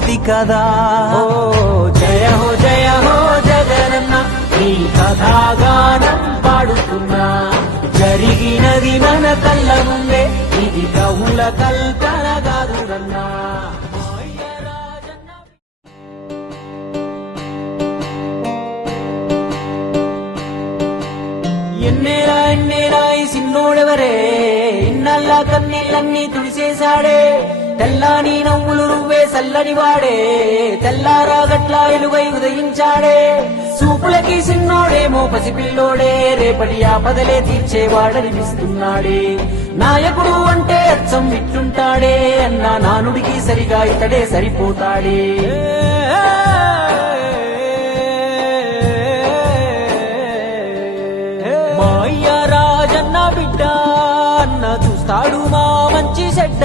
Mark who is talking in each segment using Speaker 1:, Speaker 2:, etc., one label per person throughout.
Speaker 1: స్ఫూర్తి కదా ఓ జయ హో జయ హో జగనన్న. ఈ కథాగానం పాడుతున్నా. జరిగినది మన కళ్ళ ముందే ఇది కవుల కల్పన కాదురన్నా ఎన్నేరా ఎన్నేరా ఈ సిన్నోడెవరే? ఇన్నల్లా కన్నీళ్ళన్నీ తుడిసేశాడే. తెల్లాని నవ్వులు నువ్వే చల్లని వాడే. తెల్లారా గట్ల ఎలుగై ఉదయించాడే. సూపులకి సిన్నోడేమో పసిపిల్లోడే. రేపటి ఆపదలే తీర్చేవాడనిపిస్తున్నాడే నాయకుడు అంటే అచ్చం విట్టుంటాడే అన్న నానుడికి సరిగా ఇతడే సరిపోతాడే. మా అయ్య రాజన్న బిడ్డ అన్న చూస్తాడు మా మంచి చెడ్డ.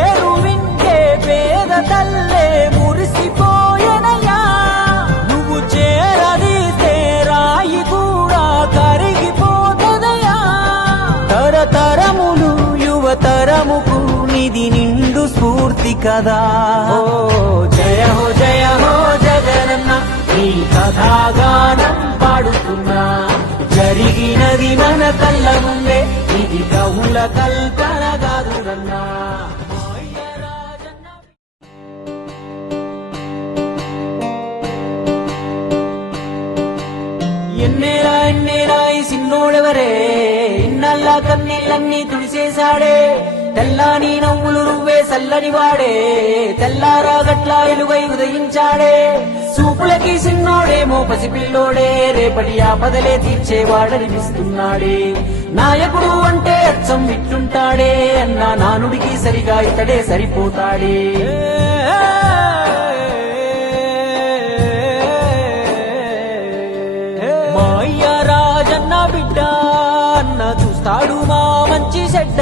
Speaker 1: స్ఫూర్తి కదా. ఓ జయ హో జయ హో జగనన్న ఈ కథాగానం పాడుతున్నా. జరిగినది మన కళ్ళ ముందే ఇది కవుల కల్పన కాదురన్నా. ఎన్నేరా ఎన్నేరా ఈ సిన్నోడెవరే? ఇన్నల్లా కన్నీళ్ళన్నీ తుడిసేశాడే. తెల్లాని నవ్వులు నువ్వే సల్లని వాడే. తెల్లారా గట్ల ఎలుగై ఉదయించాడే. సూపులకి సిన్నోడేమో పసిపిల్లోడే రేపటి ఆపదలే తీర్చేవాడనిపిస్తున్నాడే. నాయకుడు అంటే అచ్చం విట్టుంటాడే. అన్న నానుడికి సరిగా ఇతడే సరిపోతాడే. మా అయ్య రాజన్న బిడ్డ అన్న చూస్తాడు మా మంచి చెడ్డ.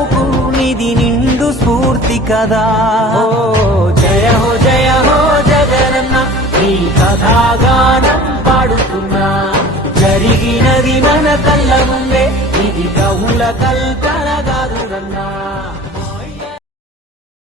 Speaker 1: యువతరముకు నిధి నిండు స్ఫూర్తి కదా. ఓ జయ హో జయ హో జగనన్న నీ కథాగానం పాడుతున్నా. జరిగినది మన కళ్ళ ముందే ఇది కవుల కల్పన కాదురన్నా.